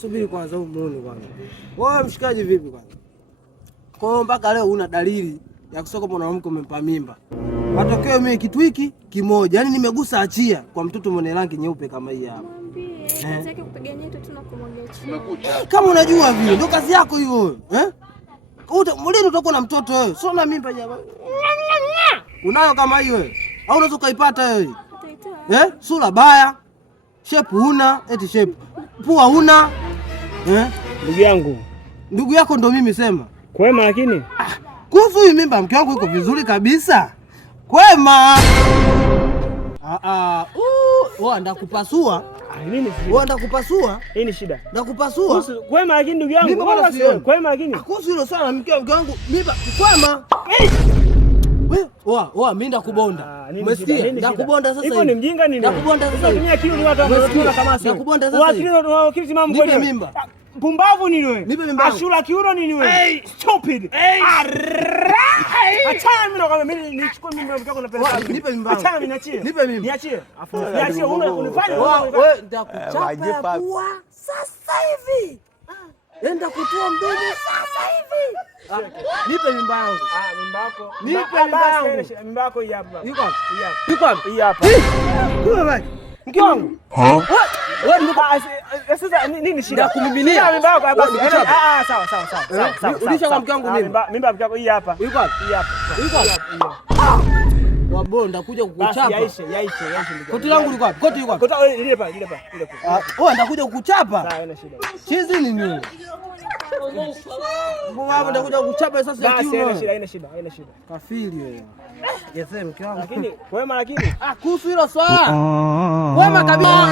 Subiri kwanza umuone kwanza. Wewe mshikaji vipi kwanza? Kwa hiyo mpaka leo una dalili ya kusema mwanamke umempa mimba. Matokeo mimi kitu hiki kimoja. Yaani nimegusa achia kwa mtoto mwenye rangi nyeupe kama hii hapa. Kazi yake kupigania tu na kumwagia chini. Kama unajua vile ndio kazi yako hiyo. Lini utakuwa na mtoto wewe? Sio na mimba jamaa. Unayo kama hiyo wewe? Au unaweza kuipata wewe? Sura baya. Shepu huna, eti shepu. Pua huna. Ndugu yangu. Ndugu yako ndo mimi sema. Kwema lakini? Kuhusu hii mimba mke wangu iko vizuri kabisa. Kwema. Wewe ndakupasua. Nini? Wewe ndakupasua? Nini shida? Ndakupasua. Kwema lakini ndugu yangu. Kwema lakini. Kuhusu hilo sana mke wangu mimba kwema. Wewe mimi ndakubonda. Umesikia? Ndakubonda sasa hivi. Iko ni mjinga nini? Ndakubonda sasa hivi. Tumia kilo ni watu wanaona kama sio. Ndakubonda sasa hivi. Wakili timamu kweli. Nipe mimba. Pumbavu nini wewe? Nipe mimba. Ashura kiuno nini wewe? Stupid. Achana mimi na kama mimi nichukue mimba yako na pesa. Nipe mimba. Achana mimi niachie. Nipe mimba. Niachie. Niachie unifanye wewe nitakuchapa pua sasa hivi. Enda kutoa mbele sasa hivi. Nipe mimba yangu. Mimba yako. Nipe mimba yangu. Mimba yako hii hapa. Yuko hapa. Yuko hapa. Hii hapa. Wewe baki. Mke wangu. Sasa nini shida? Kumiminia mimba yako basi. Sawa. Ulisha kwa mke wangu mimba. Mimba yako hii hapa. Yuko hapa. Hii hapa. Yuko hapa. Wabonda kuja kukuchapa. Yaishe. Koti langu liko wapi? Koti yuko wapi? Koti ile pa. Wewe ndakuja kukuchapa. Sawa, haina shida. Chizi nini? Mbona hapo ndakuja kukuchapa sasa ya kiuno? Haina shida. Kafiri wewe. Yesema mke wangu. Lakini wema lakini kuhusu hilo swala. Wema kabisa.